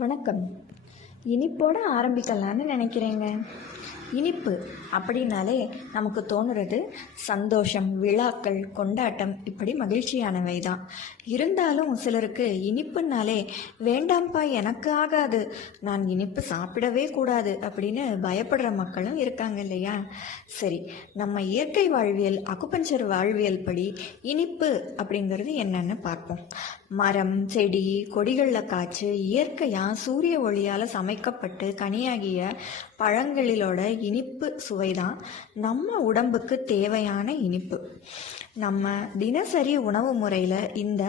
வணக்கம். இனிப்போட ஆரம்பிக்கலான்னு நினைக்கிறேங்க. இனிப்பு அப்படின்னாலே நமக்கு தோணுறது சந்தோஷம், விழாக்கள், கொண்டாட்டம், இப்படி மகிழ்ச்சியானவை தான். இருந்தாலும் சிலருக்கு இனிப்புன்னாலே வேண்டாம்ப்பா எனக்கு ஆகாது, நான் இனிப்பு சாப்பிடவே கூடாது அப்படின்னு பயப்படுற மக்களும் இருக்காங்க இல்லையா? சரி, நம்ம இயற்கை வாழ்வியல், அக்குபஞ்சர் வாழ்வியல் படி இனிப்பு அப்படிங்கிறது என்னன்னு பார்ப்போம். மரம், செடி, கொடிகளில் காய்ச்சி இயற்கையாக சூரிய ஒளியால் சமைக்கப்பட்டு கனியாகிய பழங்களிலோட இனிப்பு சுவைதான் நம்ம உடம்புக்கு தேவையான இனிப்பு. நம்ம தினசரி உணவு முறையில் இந்த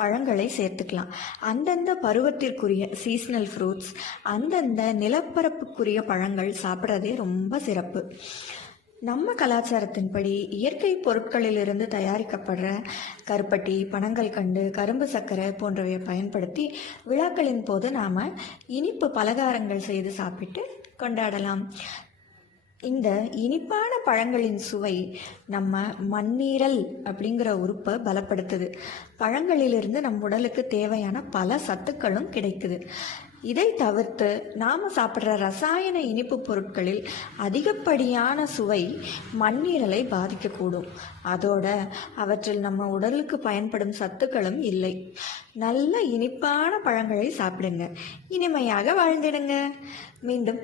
பழங்களை சேர்த்துக்கலாம். அந்தந்த பருவத்திற்குரிய சீசனல் ஃப்ரூட்ஸ், அந்தந்த நிலப்பரப்புக்குரிய பழங்கள் சாப்பிட்றதே ரொம்ப சிறப்பு. நம்ம கலாச்சாரத்தின்படி இயற்கை பொருட்களிலிருந்து தயாரிக்கப்படுற கருப்பட்டி, பனங்கல்கண்டு, கரும்பு சர்க்கரை போன்றவையை பயன்படுத்தி விழாக்களின் போது நாம் இனிப்பு பலகாரங்கள் செய்து சாப்பிட்டு கொண்டாடலாம். இந்த இனிப்பான பழங்களின் சுவை நம்ம மண்ணீரல் அப்படிங்கிற உறுப்பை பலப்படுத்துது. பழங்களிலிருந்து நம் உடலுக்கு தேவையான பல சத்துக்களும் கிடைக்குது. இதை தவிர்த்து நாம் சாப்பிட்ற ரசாயன இனிப்பு பொருட்களில் அதிகப்படியான சுவை மண்ணீரலை பாதிக்கக்கூடும். அதோட அவற்றில் நம்ம உடலுக்கு பயன்படும் சத்துக்களும் இல்லை. நல்ல இனிப்பான பழங்களை சாப்பிடுங்க, இனிமையாக வாழ்ந்திடுங்க. மீண்டும்